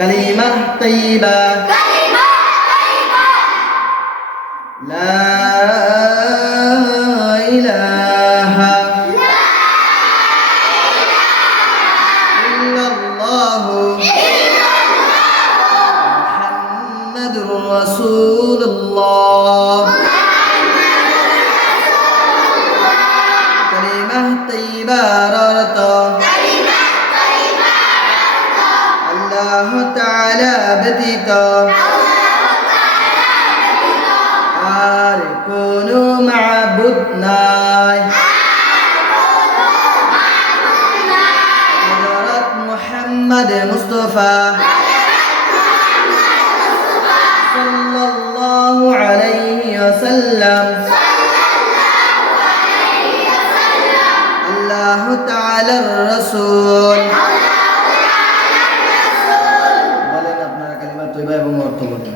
কালিমাহ তাইয়্যিবা লা ইলাহা ইল্লাল্লাহু মুহাম্মাদুর রাসূলুল্লাহ কালিমাহ তাইয়্যিবার অর্থ আল্লাহ তাআলা ব্যতীত আর কোনো মাবুদ নাই। হযরত মুহাম্মদ মুস্তাফা সাল্লাল্লাহু আলাইহি ওয়াসাল্লাম আল্লাহ তাআলার রাসূল। বলেন আপনারা কালিমা তয়্যিবা এবং অর্থ বলেন।